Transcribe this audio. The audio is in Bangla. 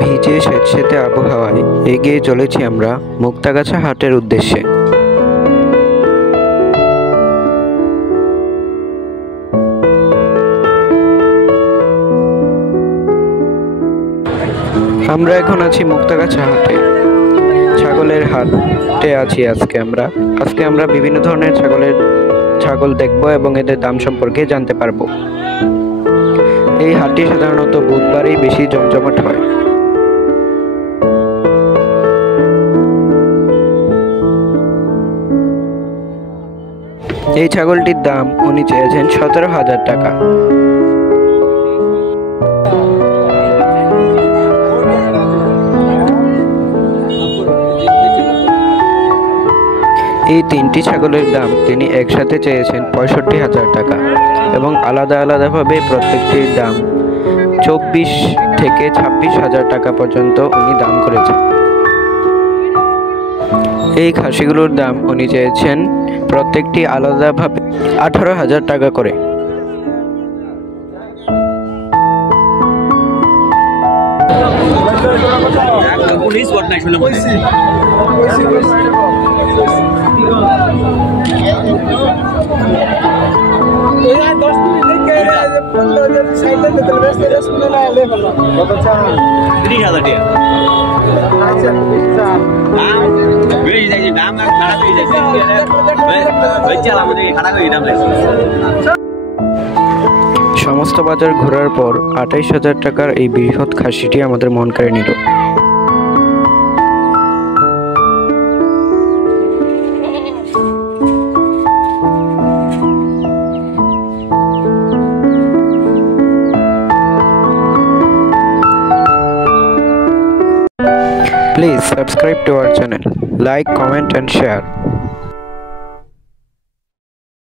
ভিজে স্যাঁতসেঁতে আবহাওয়ায় এগিয়ে চলেছি আমরা মুক্তাগাছা হাটের উদ্দেশ্যে। আমরা এখন আছি মুক্তাগাছা হাটে, ছাগলের হাটে আছি আজকে আমরা বিভিন্ন ধরনের ছাগল দেখব এবং এদের দাম সম্পর্কে জানতে পারবো। এই হাটটি সাধারণত বুধবারেই বেশি জমজমাট হয়। এই ছাগলটির দাম উনি চেয়েছেন 17,000 টাকা। এই তিনটি ছাগলের দাম তিনি একসাথে চেয়েছেন 65,000 টাকা এবং আলাদা আলাদাভাবে প্রত্যেকটির দাম 24 থেকে 26,000 টাকা পর্যন্ত উনি দাম করেছেন। এই খাসিগুলোর দাম উনি চেয়েছেন প্রত্যেকটি আলাদাভাবে 18,000 টাকা করে। সমস্ত বাজার ঘোরার পর 28,000 টাকার এই বৃহৎ খাসিটি আমাদের মন কেড়ে নিল। Please subscribe to our channel, like, comment and share.